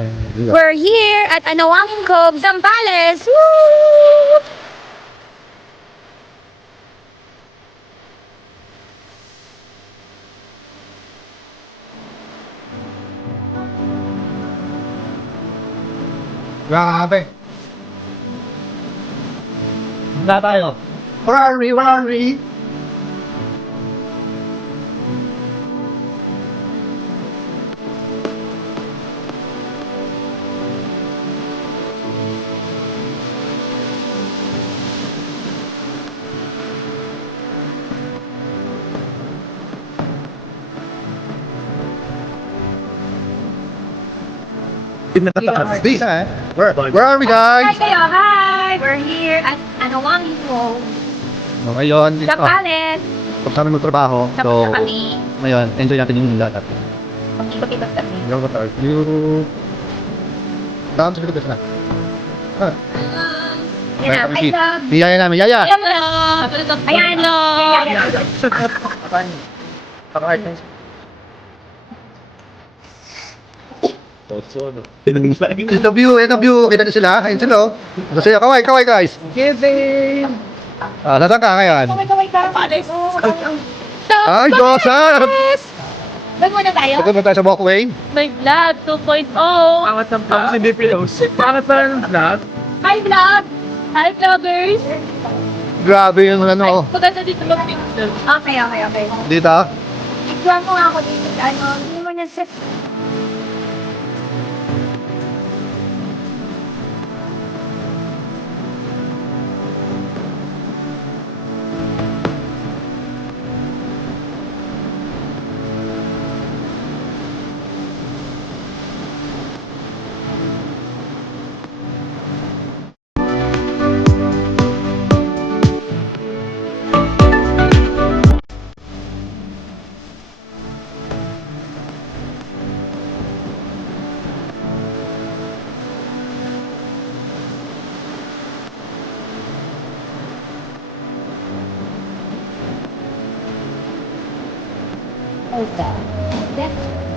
We're here at Anawangin Cove, Zambales! Woo! Grabe. Na tayo. Where are we? Where are we? Bisa, eh? Where are we, Hi guys? kayo! Hi! We're here at Anawangin Cove, So, ngayon, Zambales! tapos namin magtrabaho. Tapos So, na kami. ngayon, enjoy natin yung lahat. Mag-ikot-ikot kami. Yung motor. Yung... Daan sa likod na. Ah, Yan na, I love! si Yaya namin. Yaya! Ayan! Interview. Kita niyo sila. Ayun sila, oh. Masaya. Kaway, guys. Kevin! Nasaan ka ngayon? Kaway ka! Ay, Josa! Ba't muna tayo? Pagod na tayo sa walkway. My vlog 2.0! Pangat ng vlog. Hindi pilos. Pangat pa ng vlog. Hi vlog! Hi vloggers! Grabe yung ano, oh. Maganda dito mag-picture. Okay. Dito. Picture mo nga ako dito. Ano, hindi mo na set. Okay.